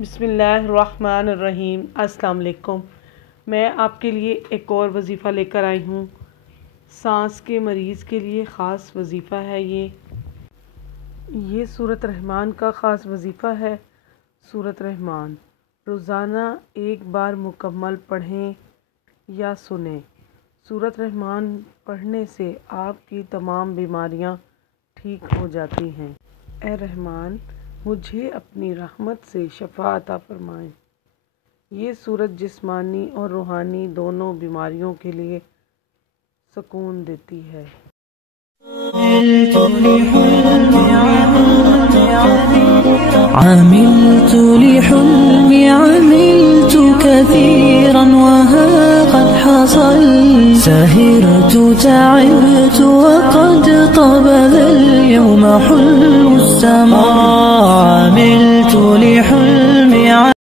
بسم اللہ الرحمن الرحیم۔ السلام علیکم۔ میں آپ کے لیے ایک اور وظیفہ لے کر آئی ہوں۔ سانس کے مریض کے لیے خاص وظیفہ ہے یہ سورۃ رحمان کا خاص وظیفہ ہے۔ سورۃ رحمان روزانہ ایک بار مکمل پڑھیں یا سنیں۔ سورۃ رحمان پڑھنے سے آپ کی تمام بیماریاں ٹھیک ہو جاتی ہیں۔ اے رحمان، مجھے اپنی رحمت سے شفا عطا فرمائیں۔ یہ سورت جسمانی اور روحانی دونوں بیماریوں کے لیے سکون دیتی ہے۔ عملت لحلمي عملت كثيرا وها قد حصل سهرت تعبت وقد طبل اليوم حلم السماء عملت لحلمي